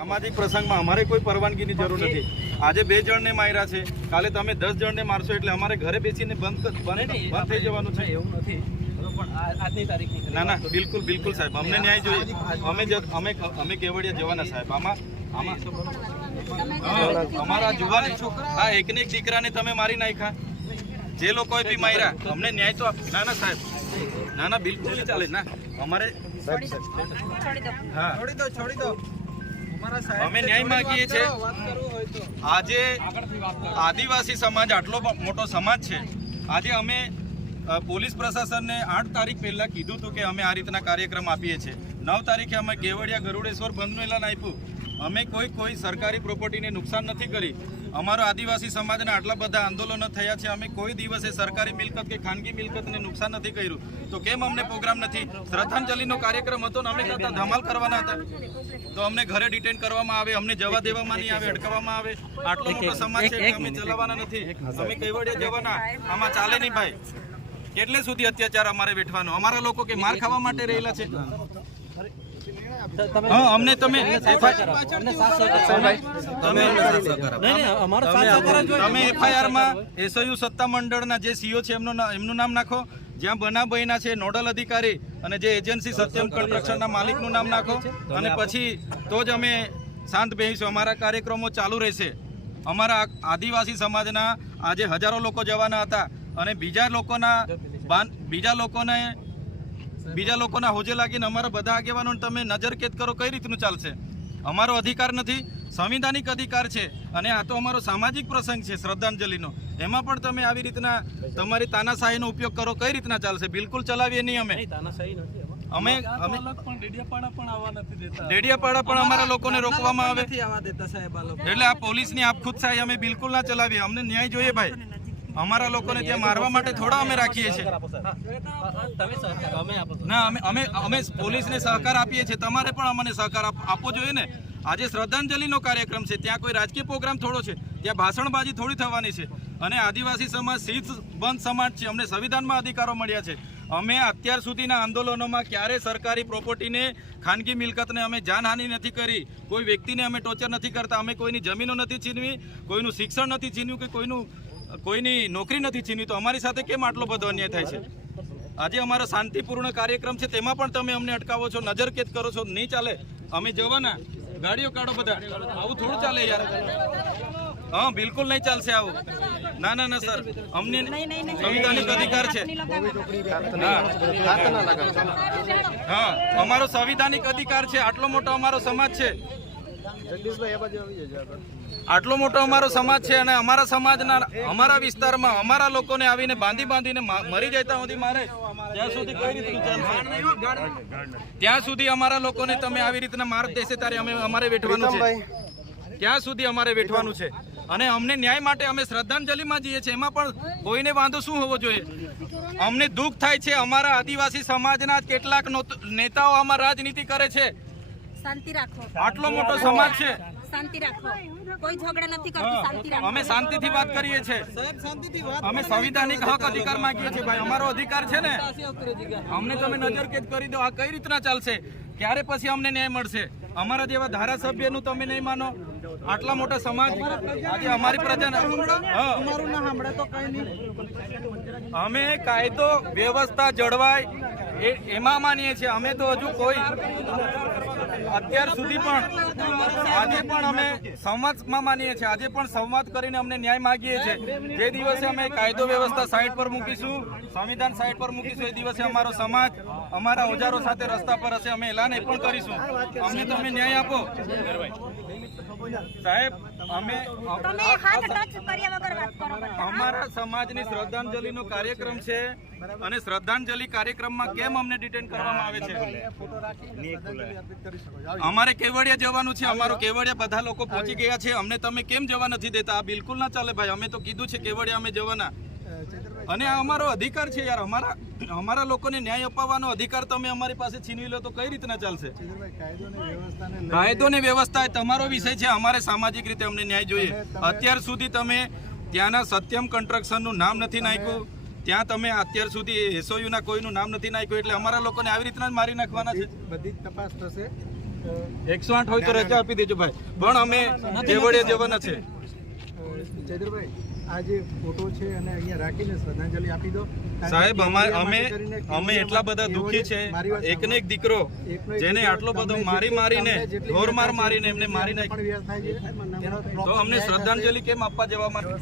સામાજિક પ્રસંગમાં અમારે કોઈ પરવાનગીની જરૂર નથી. આજે 2 જણને માર્યા છે, કાલે તમે 10 જણને મારશો એટલે અમારે ઘરે બેસીને બંધ થઈ જવાનું છે. એવું નથી પણ આજની તારીખની ના બિલકુલ બિલકુલ સાહેબ, અમને ન્યાય જોઈએ. અમે કેવડિયા જવાના સાહેબ. આમાં અમારા જુવાન આ એકને એક દીકરાને તમે મારી નાખ્યા, જે લોકોએ બી માર્યા, અમને ન્યાય તો ના સાહેબ, ના બિલકુલ નહીં ચાલે. ના અમારે હા છોડી દો. અમે ન્યાય માંગીએ છીએ. આજે આદિવાસી સમાજ આટલો મોટો સમાજ છે. આજે અમે પોલીસ પ્રશાસનને 8 તારીખ પહેલા કીધું હતું કે અમે આ રીતના કાર્યક્રમ આપીએ છીએ. 9 તારીખે અમે કેવડિયા ગરુડેશ્વર બંધનું એલાન આપ્યું. અમે કોઈ સરકારી પ્રોપર્ટીને નુકસાન નથી કરી. અમારો આદિવાસી સમાજના આટલા બધા આંદોલનો થયા છે. અમે કોઈ દિવસે સરકારી મિલકત કે ખાનગી મિલકતને નુકસાન નથી કર્યું. તો કેમ અમને પ્રોગ્રામ નથી? શ્રદ્ધાંજલિનો કાર્યક્રમ હતો ને અમે કરતા ધમાલ કરવાના હતા, તો અમને ઘરે ડિટેન કરવામાં આવે, અમને જવા દેવામાં નહીં આવે, અટકાવવામાં આવે. આટલો મોટો સમાજ છે કે અમે ચલાવવાના નથી. અમે કેવડિયા જવાના. આમાં ચાલે નહીં ભાઈ. કેટલે સુધી અત્યાચાર અમારે વેઠવાનો? અમારા લોકો કે માર ખાવા માટે રહેલા છે? અમને તમે FIR માં SOU સત્તા મંડળના જે CEO છે એમનું નામ નાખો, જ્યાં બનાવ બન્યા છે નોડલ અધિકારી અને જે એજન્સી સત્યમ કન્સ્ટ્રક્શનના માલિકનું નામ નાખો, અને પછી તો જ અમે શાંત બેસીશું. અમારા કાર્યક્રમો ચાલુ રહેશે. અમારા આદિવાસી સમાજના આજે હજારો લોકો જવાના હતા, અને બીજા લોકોના હોજે લાગીને અમારા બધા આગેવાનો તમે નજરકેદ કરો. કઈ રીતનું ચાલશે? અમારો અધિકાર નથી, સંવિધાનિક અધિકાર છે, અને આ તો અમારો સામાજિક પ્રસંગ છે શ્રદ્ધાંજલિનો. એમાં પણ તમે આવી રીતના તમારી તાનાશાહીનો ઉપયોગ કરો. કઈ રીતના ચાલશે? બિલકુલ ચલાવીએ નહીં. અમે ડેડિયાપાડા પણ અમારા લોકોને રોકવામાં આવે, એટલે આ પોલીસની આપખુદશાહી અમે બિલકુલ ના ચલાવીએ. અમને ન્યાય જોઈએ ભાઈ. અમારા લોકોને ત્યાં મારવા માટે થોડા અમે રાખીએ છીએ. ના અમે પોલીસને સહકાર આપીએ છીએ. તમારે પણ અમને સહકાર આપવો જોઈએ ને. આજે શ્રદ્ધાંજલિનો કાર્યક્રમ છે, ત્યાં કોઈ રાજકીય પ્રોગ્રામ થોડો છે, ત્યાં ભાષણબાજી થોડી થવાની છે. અને આદિવાસી સમાજ શીત બંધ સમાજ છે. અમને સંવિધાનમાં અધિકારો મળ્યા છે. અમે અત્યાર સુધીના આંદોલનોમાં ક્યારે સરકારી પ્રોપર્ટીને, ખાનગી મિલકતને અમે જાનહાનિ નથી કરી. કોઈ વ્યક્તિને અમે ટોર્ચર નથી કરતા. અમે કોઈની જમીનો નથી છીનવી, કોઈનું શિક્ષણ નથી છીનવ્યું, કે કોઈની નોકરી નથી છીનવી. તો અમારી સાથે કેમ આટલો બધો અન્યાય થાય છે? આજે અમારો શાંતિપૂર્ણ કાર્યક્રમ છે, તેમાં પણ તમે અમને અટકાવો છો, નજરકેદ કરો છો. નહીં ચાલે. અમે જવાના. ગાડીઓ કાઢો બધા. આવું થોડું ચાલે યાર. હા બિલકુલ નહીં ચાલશે આવું. ના સર, અમને સંવિધાનિક અધિકાર છે. હા અમારો સંવિધાનિક અધિકાર છે. આટલો મોટો અમારો સમાજ છે. આટલો મોટો અમારો સમાજ છે, અને અમારા સમાજના અમારા વિસ્તારમાં અમારા લોકોને આવીને બાંધીને મરી જતા સુધી મારે, ત્યાં સુધી કઈ રીતનું ચાલશે? ત્યાં સુધી અમારા લોકોને તમે આવી રીતના માર દેશે ત્યારે અમારે વેઠવાનું છે. ત્યાં સુધી અમારે વેઠવાનું છે. અને અમને ન્યાય માટે અમે શ્રદ્ધાંજલિમાં જઈએ છીએ. એમાં પણ કોઈને વાંધો શું હોવો જોઈએ? અમને દુઃખ થાય છે. અમારા આદિવાસી સમાજના કેટલાક નેતાઓ આમાં રાજનીતિ કરે છે. શાંતિ રાખો. આટલો મોટો સમાજ છે. શાંતિ રાખો. કોઈ ઝઘડા નથી કરતું. શાંતિ રાખો. અમે શાંતિથી વાત કરીએ છીએ. અમે સંવિધાનિક હક અધિકાર માંગીએ છીએ ભાઈ. અમારો અધિકાર છે ને. અમને તમે નજરકેદ કરી દો. આ કઈ રીતના ચાલશે? ક્યારે પછી અમને ન્યાય મળશે? અમારા જેવા ધારાસભ્યનું તમે નહીં માનો. આટલા મોટા સમાજ આજે અમારી પ્રજાના અમે કાયદો વ્યવસ્થા જળવાય એમાં માનીએ છીએ. અમે તો હજુ કોઈ અત્યાર સુધી પણ આજે પણ અમે સંવાદમાં માનીએ છીએ. આજે પણ સંવાદ કરીને અમને ન્યાય માગીએ છીએ. જે દિવસે અમે કાયદો વ્યવસ્થા સાઈડ પર મૂકીશું, સંવિધાન સાઈડ પર મૂકીશું, એ દિવસે અમારો સમાજ અમારા ઓજારો સાથે રસ્તા પર હશે. અમે એલાન એ પણ કરીશું. અમને તમે ન્યાય આપો સાહેબ. અમારા સમાજની શ્રદ્ધાંજલિનો કાર્યક્રમ છે, અને શ્રદ્ધાંજલિ કાર્યક્રમમાં કેમ અમને ડિટેન કરવામાં આવે છે? અમારે કેવડિયા જવાનું છે. અમારો કેવડિયા બધા લોકો પહોંચી ગયા છે. અમને તમે કેમ જવા નથી દેતા? આ બિલકુલ ના ચાલે ભાઈ. અમે તો કીધું છે કેવડિયા અમે જવાના, અને આ અમારો અધિકાર છે યાર. અમારા લોકોને ન્યાય અપાવવાનો અધિકાર તમે અમારી પાસે છીનવી લો તો કઈ રીતના ચાલશે? કાયદો ને વ્યવસ્થા એ તમારો વિષય છે. અમારે સામાજિક રીતે અમને ન્યાય જોઈએ. અત્યાર સુધી તમે ત્યાંના સત્યમ કન્સ્ટ્રક્શનનું નામ નથી નાખ્યું. ત્યાં તમે અત્યાર સુધી SOU ના કોઈનું નામ નથી નાખ્યું. એટલે અમારા લોકોને આવી રીતના જ મારી નાખવાના છે. બધી જ તપાસ થશે. 108 હોય તો રજા આપી દેજો ભાઈ, પણ અમે કેવડિયા જવાના છે. ચૈત્રભાઈ, આ જે ફોટો છે અને અહીંયા રાખીને શ્રદ્ધાંજલિ આપી દો. સાહેબ અમે એટલા બધા દુઃખી છે. એકને એક દીકરો જેને આટલો બધો મારીને ઢોર મારીને એમને મારી નાખ્યો, તો અમને શ્રદ્ધાંજલિ કેમ આપવા જવા માટે